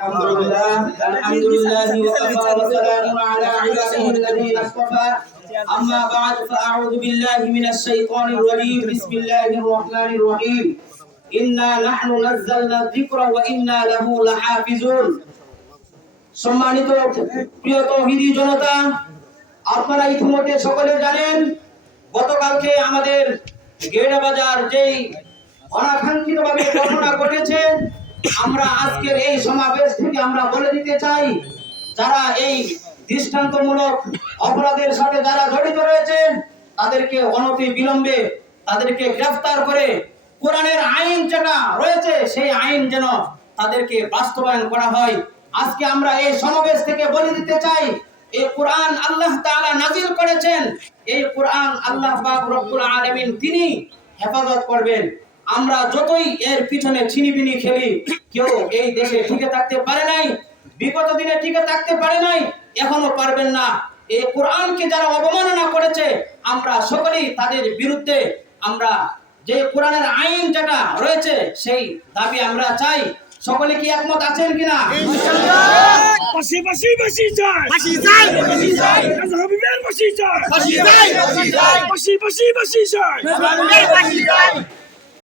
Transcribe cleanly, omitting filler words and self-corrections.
الحمد لله وكفى وسلام على عباده الذين اصطفى أما بعد فأعوذ بالله من الشيطان الرجيم بسم الله الرحمن الرحيم إنا نحن نزلنا الذكر وإنا له لحافظون সম্মানিত প্রিয় তৌহিদি জনতা, আপনারা ইতিমধ্যে সকলে জানেন গতকালকে আমাদের গেড়া বাজার যেই অনাকাঙ্ক্ষিতভাবে ঘটনা ঘটেছে, আমরা আজকের এই সমাবেশ থেকে আমরা বলে দিতে চাই, যারা এই দৃষ্টান্তমূলক অপরাধের সাথে যারা জড়িত রয়েছে তাদেরকে অনতি বিলম্বে তাদেরকে গ্রেফতার করে কোরআনের আইন যেটা রয়েছে সেই আইন যেন তাদেরকে বাস্তবায়ন করা হয়। আজকে আমরা এই সমাবেশ থেকে বলে দিতে চাই, এই কোরআন আল্লাহ তাআলা নাযিল করেছেন, এই কোরআন আল্লাহ পাক রব্বুল আলামিন তিনি হেফাজত করবেন। আমরা যতই এর পিছনে ছিনিবিনি খেলি, কেউ এই দেশে টিকে থাকতে পারে নাই, বিগত দিনে টিকে থাকতে পারে নাই, এখনো পারবেন না। এই কোরআনকে যারা অবমাননা করেছে আমরা সকলেই তাদের বিরুদ্ধে আমরা যে কোরআনের আইন যেটা রয়েছে সেই দাবি আমরা চাই। সকলে কি একমত আছেন কিনা? ইনশাআল্লাহ। বাসি বাসি বাসি যায়, বাসি যায়, বাসি যায়, হাবিবের বাসি যায়, বাসি যায়, বাসি যায়, বাসি বাসি বাসি যায়, হাবিবের বাসি যায়।